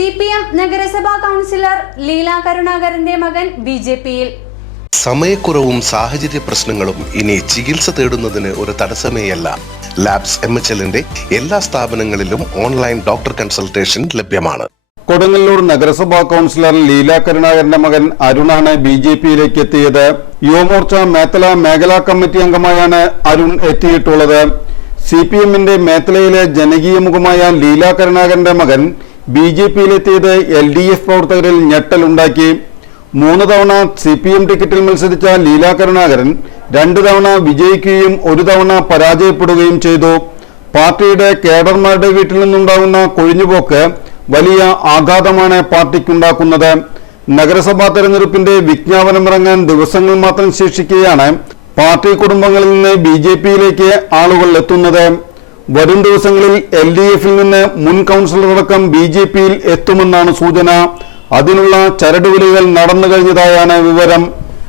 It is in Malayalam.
CPM നഗരസഭാ കൗൺസിലർ ലീല കരുണാകരന്റെ മകൻ BJPയിൽ. സമയക്കുറവും സാഹചര്യ പ്രശ്നങ്ങളും ഇനി ചികിത്സ തേടുന്നതിന് ഒരു തടസ്സമേയല്ല. ലാബ്സ് MHLന്റെ എല്ലാ സ്ഥാപനങ്ങളിലും ഓൺലൈൻ ഡോക്ടർ കൺസൾട്ടേഷൻ ലഭ്യമാണ്. കൊടുങ്ങല്ലൂർ നഗരസഭാ കൗൺസിലർ ലീല കരുണാകരന്റെ മകൻ അരുണാണ് BJPയിലേക്ക് എത്തിയത്. യുവമോർച്ച മേത്തല മേഖലാ കമ്മിറ്റി അംഗമായാണ് അരുൺ എത്തിയിട്ടുള്ളത്. CPMന്റെ മേത്തലയിലെ ജനകീയ മുഖമായ ലീല കരുണാകരന്റെ മകൻ BJPയിലെത്തിയത് LDF പ്രവർത്തകരിൽ ഞെട്ടലുണ്ടാക്കി. 3 തവണ CPM ടിക്കറ്റിൽ മത്സരിച്ച ലീല കരുണാകരൻ 2 തവണ വിജയിക്കുകയും 1 തവണ പരാജയപ്പെടുകയും ചെയ്തു. പാർട്ടിയുടെ കേഡർമാരുടെ വീട്ടിൽ നിന്നുണ്ടാകുന്ന കൊഴിഞ്ഞുപോക്ക് വലിയ ആഘാതമാണ് പാർട്ടിക്കുണ്ടാക്കുന്നത്. നഗരസഭാ തെരഞ്ഞെടുപ്പിന്റെ വിജ്ഞാപനമിറങ്ങാൻ ദിവസങ്ങൾ മാത്രം ശേഷിക്കുകയാണ് പാർട്ടി കുടുംബങ്ങളിൽ നിന്ന് BJPയിലേക്ക് ആളുകൾ എത്തുന്നത്. വരും ദിവസങ്ങളിൽ LDFിൽ നിന്ന് മുൻ കൗൺസിലറടക്കം BJPയിൽ എത്തുമെന്നാണ് സൂചന. അതിനുള്ള ചരടുവലികൾ നടന്നു കഴിഞ്ഞതായാണ് വിവരം.